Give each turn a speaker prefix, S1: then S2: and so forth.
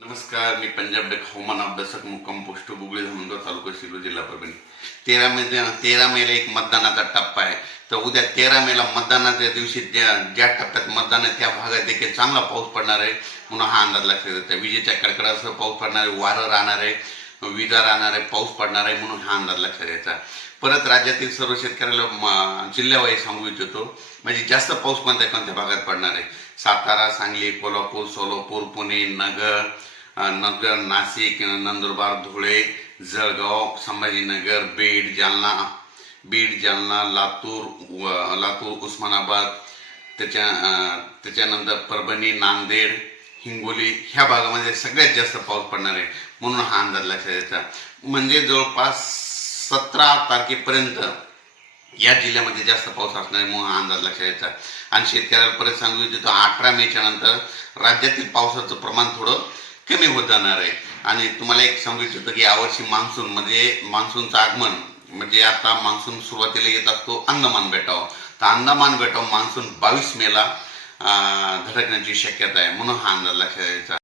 S1: नमस्कार मी पंजाब डेक हवामान अभ्यासक मुक्काम पोस्ट गुगळी धामणगाव तालुका शिरो जिल्हा परभणी. तेरा मे तेरा मेला एक मतदानाचा टप्पा आहे. तर उद्या तेरा मेला मतदानाच्या दिवशी ज्या ज्या टप्प्यात मतदान आहे त्या भागात देखील चांगला पाऊस पडणार आहे म्हणून हा अंदाज लक्षात येतो. विजेच्या कडकडासह पाऊस पडणार आहे वारं राहणार आहे. विजा राहणार आहे पाऊस पडणार आहे म्हणून हा अंदाज लक्षात घ्यायचा परत राज्यातील सर्व शेतकऱ्याला जिल्ह्यावाई सांगू इच्छितो म्हणजे जास्त पाऊस कोणत्या कोणत्या भागात पडणार आहे? सातारा सांगली कोल्हापूर सोलापूर पुणे नगर नगर नाशिक नंदुरबार धुळे जळगाव संभाजीनगर बीड जालना बीड जालना लातूर लातूर उस्मानाबाद त्याच्या त्याच्यानंतर परभणी नांदेड हिंगोली ह्या भागामध्ये सगळ्यात जास्त पाऊस पडणार आहे म्हणून हा अंदाज लक्षात यायचा म्हणजे जवळपास सतरा तारखेपर्यंत या जिल्ह्यामध्ये जास्त पाऊस असणार आहे म्हणून हा अंदाज लक्षात यायचा आणि शेतकऱ्याला परत सांगू इच्छितो अठरा मेच्या नंतर राज्यातील पावसाचं प्रमाण थोडं कमी होत जाणार आहे. आणि तुम्हाला एक सांगू इच्छितो की यावर्षी मान्सून म्हणजे मान्सूनचं आगमन म्हणजे आता मान्सून सुरुवातीला येत असतो अंदमान बेटावर तर अंदमान बेटावर मान्सून बावीस मेला धडकण्याची शक्यता आहे म्हणून हा अंदाज लक्षात यायचा